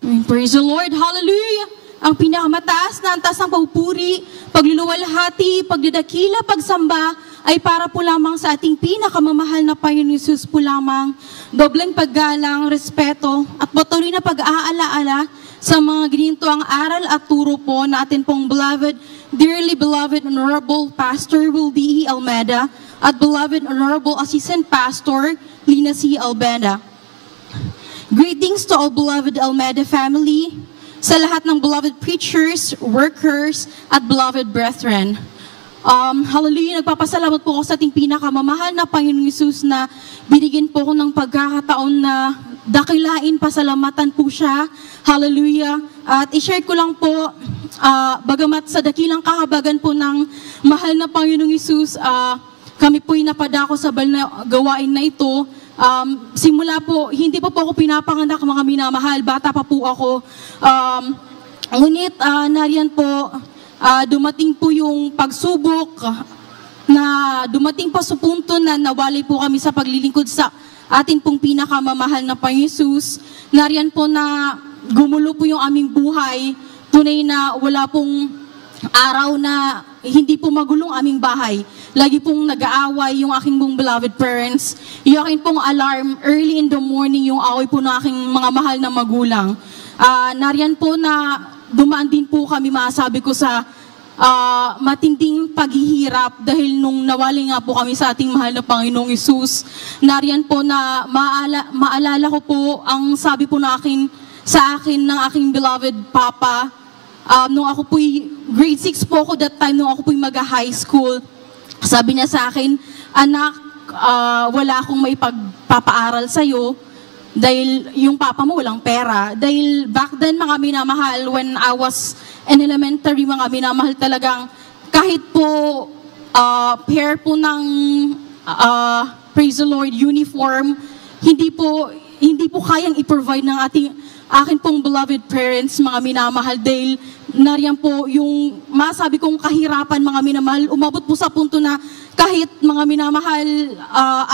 Praise the Lord. Hallelujah. Ang pinakamataas na antas ng pagpuri, pagluluwalhati, pagdidakila, pagsamba ay para po lamang sa ating pinakamamahal na Panginoon Jesus po lamang. Dobleng paggalang, respeto at patuloy na pag-aalaala sa mga gininto ang aral at turo po na atin pong beloved, dearly beloved Honorable Pastor Will D. Almeda at beloved Honorable Assistant Pastor Lina C. Albeda. Greetings to all beloved Almeda family, sa lahat ng beloved preachers, workers, at beloved brethren. Hallelujah, nagpapasalamat po ako sa ating pinakamamahal na Panginoong Jesus na binigyan po ko ng pagkakataon na dakilain, pasalamatan po siya. Hallelujah. At i-share ko lang po, bagamat sa dakilang kahabagan po ng mahal na Panginoong Jesus, kami po'y napadako sa banal na gawain na ito. Simula po, hindi pa po ako pinapanganak mga minamahal, bata pa po ako. Ngunit nariyan po, dumating po yung pagsubok na dumating pa sa punto na nawalay po kami sa paglilingkod sa atin pong pinakamamahal na Panginoon Jesus. Nariyan po na gumulo po yung aming buhay, tunay na wala pong araw na hindi po magulong aming bahay. Lagi pong nag-aaway yung aking pong beloved parents. Yung aking pong alarm early in the morning, yung away po ng aking mga mahal na magulang. Nariyan po na dumaan din po kami, masabi ko, sa matinding paghihirap dahil nung nawali nga po kami sa ating mahal na Panginoong Hesus. Nariyan po na maalala ko po ang sabi po sa akin ng aking beloved Papa. Nung ako po'y grade 6 po ako that time, nung ako po'y mag-high school, sabi niya sa akin, anak, wala akong may pagpapaaral sa'yo dahil yung papa mo walang pera. Dahil back then, mga minamahal, when I was in elementary, mga minamahal talagang, kahit po pair po ng, praise the Lord, uniform, hindi po kayang i-provide ng akin pong beloved parents, mga minamahal, dahil nariyan po yung masabi kong kahirapan, mga minamahal, umabot po sa punto na kahit mga minamahal,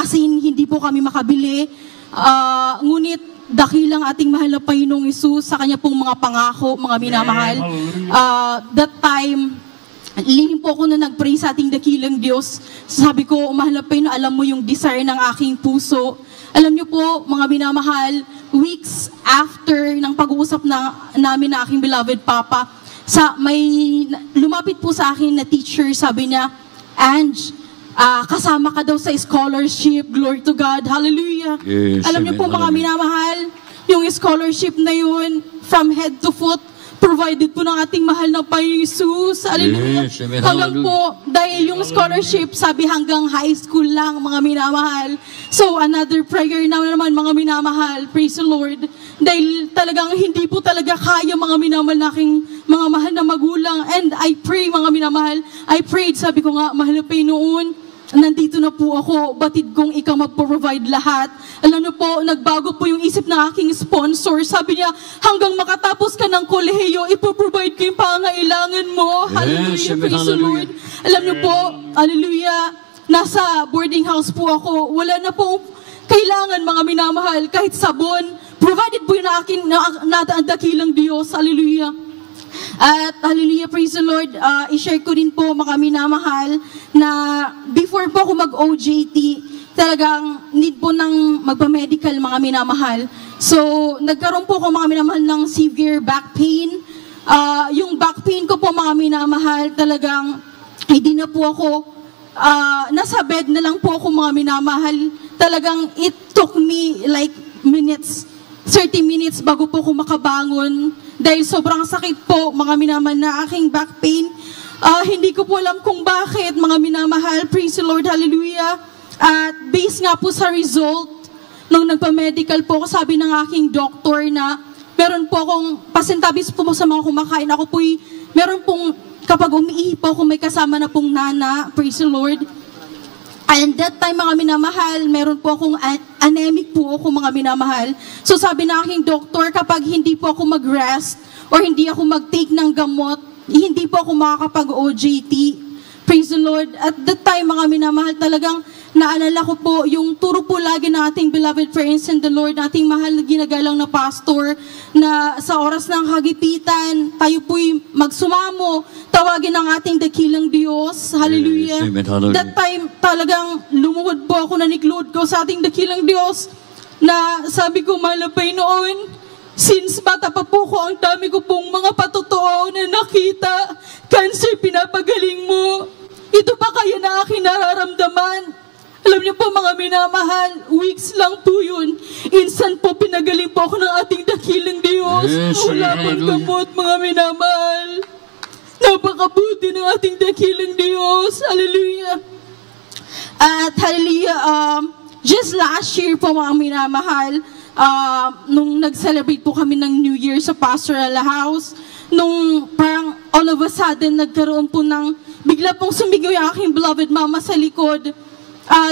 asin, hindi po kami makabili. Ngunit dakilang ating mahal na Panginoong Hesus sa kanya pong mga pangako, mga minamahal. That time, lihim po ako na nag-pray sa ating dakilang Diyos. Sabi ko, mahal na Panginoon, alam mo yung desire ng aking puso. Alam niyo po, mga minamahal, weeks after ng pag-uusap namin na aking beloved Papa, may lumapit po sa akin na teacher, sabi niya, Ange, kasama ka daw sa scholarship, glory to God, hallelujah. Yes, alam niyo po, mga minamahal, yung scholarship na yun, from head to foot, provided po ng ating mahal na Panginoong Jesus. Hallelujah. Yes, amen. Hanggang po, dahil yung scholarship, sabi hanggang high school lang, mga minamahal. So, another prayer na naman, mga minamahal. Praise the Lord. Dahil talagang hindi po talaga kaya, mga minamahal, na aking mga mahal na magulang. And I pray, mga minamahal, I prayed, sabi ko nga, mahal na Panginoon, nandito na po ako, batid kong ikaw mag-provide lahat. Alam niyo po, nagbago po yung isip ng aking sponsor. Sabi niya, hanggang makatapos ka ng kolehiyo, ipoprovide ko yung pangailangan mo. Hallelujah, praise the Lord. Alam niyo po, hallelujah, nasa boarding house po ako. Wala na po kailangan, mga minamahal, kahit sabon. Provided po yung aking dakilang Diyos. Hallelujah. At hallelujah, praise the Lord, i-share ko din po, mga minamahal, na before po ako mag-OJT, talagang need po ng magpa-medical, mga minamahal. So, nagkaroon po ako, mga minamahal, ng severe back pain. Yung back pain ko po, mga minamahal, talagang hindi na po ako, nasa bed na lang po ako, mga minamahal. Talagang it took me like minutes, 30 minutes bago po ako makabangon. Dahil sobrang sakit po, mga minamahal, na aking back pain. Hindi ko po alam kung bakit, mga minamahal. Praise the Lord, hallelujah. At based nga po sa result, nung nagpa-medical po ako, sabi ng aking doktor na meron po akong pasintabis po sa mga kumakain. Ako po'y, meron pong, kapag umiihi po ako, may kasama na pong nana. Praise the Lord. And that time, mga minamahal, meron po akong anemic po ako, mga minamahal. So sabi na aking doktor, kapag hindi po ako mag-rest or hindi ako mag-take ng gamot, hindi po ako makakapag-OJT. Praise the Lord. At that time, mga minamahal, talagang naalala ko po yung turo po lagi ng ating beloved friends in the Lord, ating mahal na ginagalang na pastor, na sa oras ng kagipitan, tayo po'y magsumamo, tawagin ang ating dakilang Diyos. Hallelujah. Yes, amen. Hallelujah. That time, talagang lumuhod po ako, naniklood ko sa ating dakilang Diyos, na sabi ko, mahal na Panginoon, since bata pa po ko, ang dami ko pong mga patotoo na nakita, cancer pinapagaling mo, ito pa kaya na aking nararamdaman. Alam niyo po mga minamahal, weeks lang po yun. Instant po pinagaling po ako ng ating dakilang Diyos. Yes, Wala pong gamot mga minamahal. Napakabuti ng ating dakilang Diyos. Hallelujah. At hallelujah, just last year po mga minamahal, nung nag-celebrate po kami ng New Year sa Pastoral House, nung parang all of a sudden nagkaroon po ng, bigla pong sumigaw yung aking beloved mama sa likod.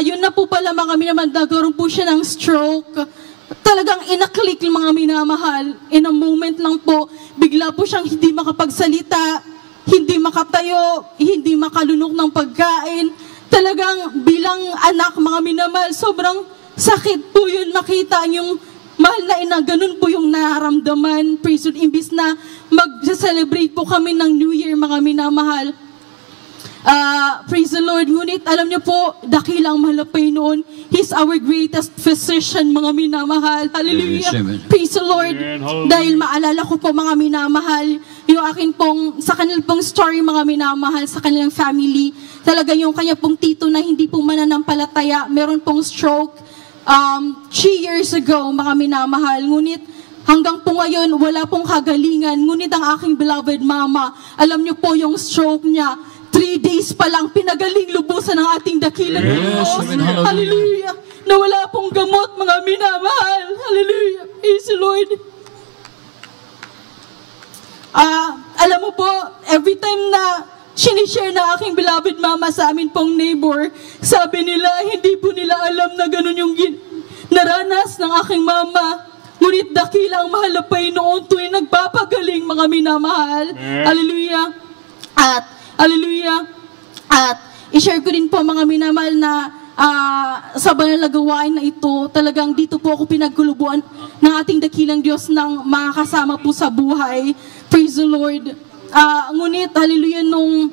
Yun na po pala mga minamahal, nagkaroon po siya ng stroke. Talagang inaklik mga minamahal. In a moment lang po, bigla po siyang hindi makapagsalita, hindi makatayo, hindi makalunok ng pagkain. Talagang bilang anak mga minamahal, sobrang sakit po yun makita yung mahal na ina, ganun po yung nararamdaman. Praise God, imbis na mag-celebrate po kami ng New Year mga minamahal. Praise the Lord. Ngunit alam niyo po, dakilang mahal na Panginoon, He's our greatest physician, mga minamahal. Hallelujah. Yes, praise the Lord. Dahil maalala ko po mga minamahal, yung akin pong, sa kanilang pong story mga minamahal, sa kanilang family, talaga yung kanya pong tito na hindi po mananampalataya, meron pong stroke 3 years ago, mga minamahal. Ngunit hanggang po ngayon, wala pong kagalingan. Ngunit ang aking beloved mama, alam niyo po yung stroke niya, 3 days pa lang, pinagaling lubusan ng ating dakilang Diyos. Amen. Hallelujah. Na wala pong gamot, mga minamahal. Hallelujah. Praise the Lord. Alam mo po, every time na sinishare na aking beloved mama sa amin pong neighbor, sabi nila, hindi po nila alam na ganun yung naranas ng aking mama. Ngunit dakilang mahal na Panginoon tuwing nagpapagaling, mga minamahal. Hallelujah. Hallelujah. At i-share ko din po mga minamahal na sa banal na gawain na ito, talagang dito po ako pinagkulubuan ng ating dakilang Diyos ng makakasama po sa buhay. Praise the Lord. Ngunit, hallelujah, nung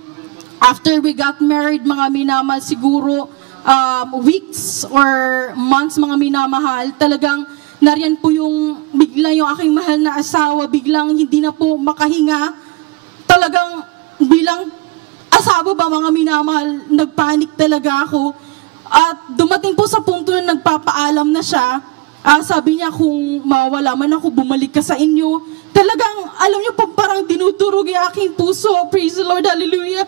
after we got married, mga minamahal, siguro weeks or months, mga minamahal, talagang nariyan po yung bigla yung aking mahal na asawa, biglang hindi na po makahinga. Talagang bilang asawa ba mga minamahal, nagpanik talaga ako. At dumating po sa punto na nagpapaalam na siya, sabi niya kung mawala man ako, bumalik ka sa inyo. Talagang, alam niyo po, parang dinudurog yung aking puso. Praise the Lord, hallelujah.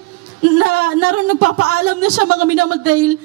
Naroon nagpapaalam na siya mga minamahal dahil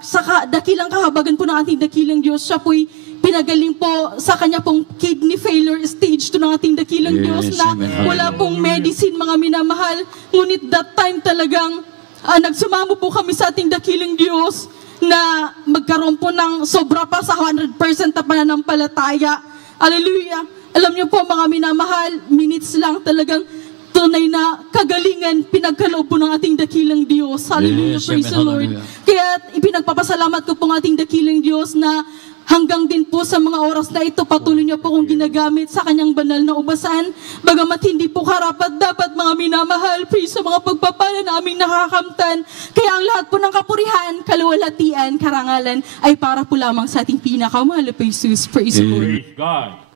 sa dakilang kahabagan po ng ating dakilang Diyos, siya po'y pinagaling po sa kanya pong kidney failure stage 2 ng ating dakilang Diyos na wala pong medicine, mga minamahal. Ngunit that time talagang nagsumamo po kami sa ating dakilang Diyos na magkaroon po ng sobra pa sa 100% na pananampalataya. Hallelujah. Alam niyo po mga minamahal, minutes lang talagang tunay na kagalingan pinagkaloob po ng ating dakilang Diyos. Hallelujah, Yes, praise the amen, Lord. hallelujah. Kaya ipinagpapasalamat ko po ng ating dakilang Diyos na hanggang din po sa mga oras na ito, patuloy niyo po kong ginagamit sa kanyang banal na ubasan. Bagamat hindi po karapat dapat, mga minamahal, praise sa mga pagpapala na aming nakakamtan. Kaya ang lahat po ng kapurihan, kaluwalhatian, karangalan ay para po lamang sa ating pinakamahal na Jesus. Praise the Lord. Praise God.